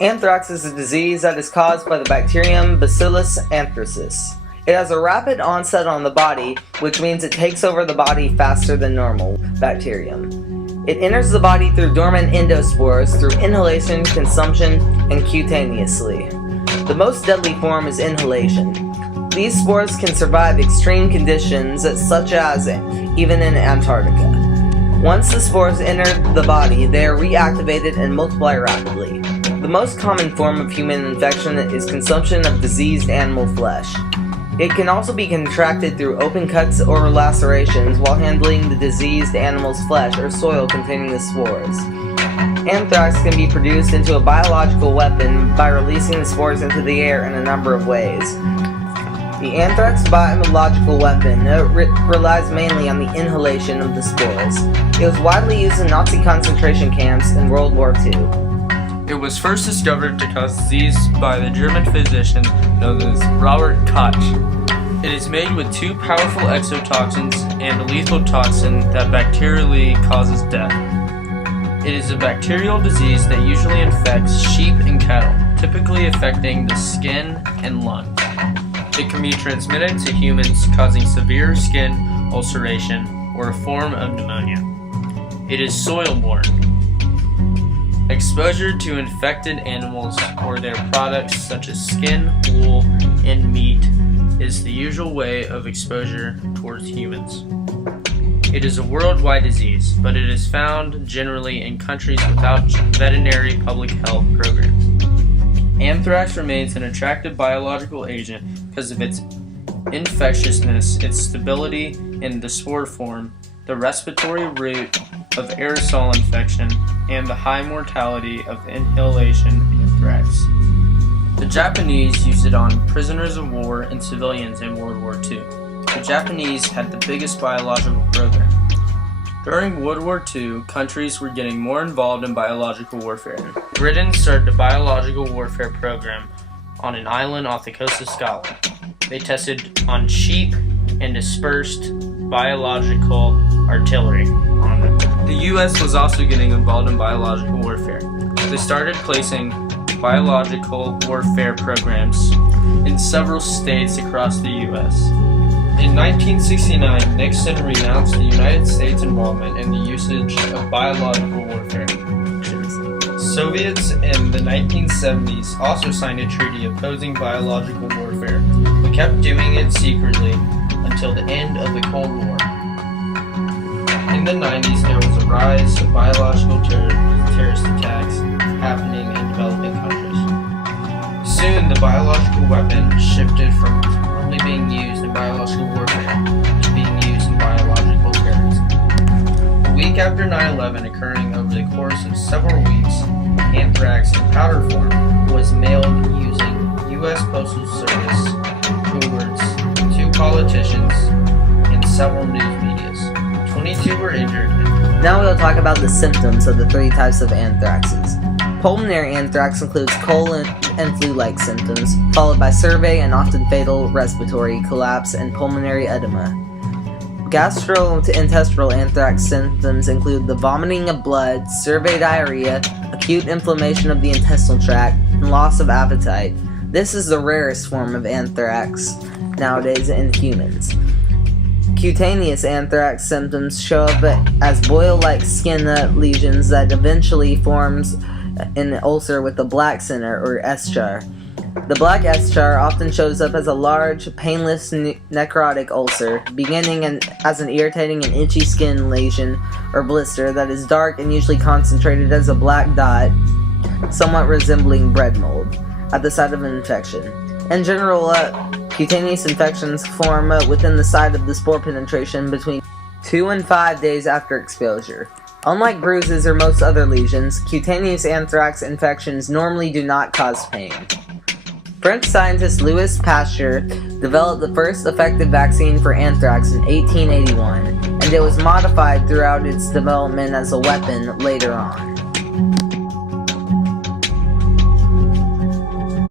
Anthrax is a disease that is caused by the bacterium Bacillus anthracis. It has a rapid onset on the body, which means it takes over the body faster than normal bacterium. It enters the body through dormant endospores through inhalation, consumption, and cutaneously. The most deadly form is inhalation. These spores can survive extreme conditions such as even in Antarctica. Once the spores enter the body, they are reactivated and multiply rapidly. The most common form of human infection is consumption of diseased animal flesh. It can also be contracted through open cuts or lacerations while handling the diseased animal's flesh or soil containing the spores. Anthrax can be produced into a biological weapon by releasing the spores into the air in a number of ways. The anthrax biological weapon relies mainly on the inhalation of the spores. It was widely used in Nazi concentration camps in World War II. It was first discovered to cause disease by the German physician known as Robert Koch. It is made with two powerful exotoxins and a lethal toxin that bacterially causes death. It is a bacterial disease that usually infects sheep and cattle, typically affecting the skin and lungs. It can be transmitted to humans, causing severe skin ulceration or a form of pneumonia. It is soil-borne. Exposure to infected animals or their products such as skin, wool, and meat is the usual way of exposure towards humans. It is a worldwide disease, but it is found generally in countries without veterinary public health programs. Anthrax remains an attractive biological agent because of its infectiousness, its stability in the spore form, the respiratory route of aerosol infection, and the high mortality of inhalation anthrax. The Japanese used it on prisoners of war and civilians in World War II. The Japanese had the biggest biological program. During World War II, countries were getting more involved in biological warfare. Britain started a biological warfare program on an island off the coast of Scotland. They tested on sheep and dispersed biological artillery on them. The US was also getting involved in biological warfare. They started placing biological warfare programs in several states across the US. In 1969, Nixon renounced the United States' involvement in the usage of biological warfare. Soviets in the 1970s also signed a treaty opposing biological warfare, but kept doing it secretly until the end of the Cold War. In the 90s, there was a rise of biological terrorist attacks happening in developing countries. Soon, the biological weapon shifted from only being used in biological warfare to being used in biological terrorism. A week after 9/11, occurring over the course of several weeks, anthrax in powder form was mailed using U.S. Postal Service towards 2 politicians and several news medias. 22 were injured. Now we'll talk about the symptoms of the 3 types of anthraxes. Pulmonary anthrax includes cold and flu-like symptoms, followed by severe and often fatal respiratory collapse and pulmonary edema. Gastrointestinal anthrax symptoms include the vomiting of blood, severe diarrhea, acute inflammation of the intestinal tract, and loss of appetite. This is the rarest form of anthrax nowadays in humans. Cutaneous anthrax symptoms show up as boil-like skin lesions that eventually forms an ulcer with a black center or eschar. The black eschar often shows up as a large, painless necrotic ulcer, beginning as an irritating and itchy skin lesion or blister that is dark and usually concentrated as a black dot, somewhat resembling bread mold, at the site of an infection. In general, cutaneous infections form within the site of the spore penetration between 2 and 5 days after exposure. Unlike bruises or most other lesions, cutaneous anthrax infections normally do not cause pain. French scientist Louis Pasteur developed the first effective vaccine for anthrax in 1881, and it was modified throughout its development as a weapon later on.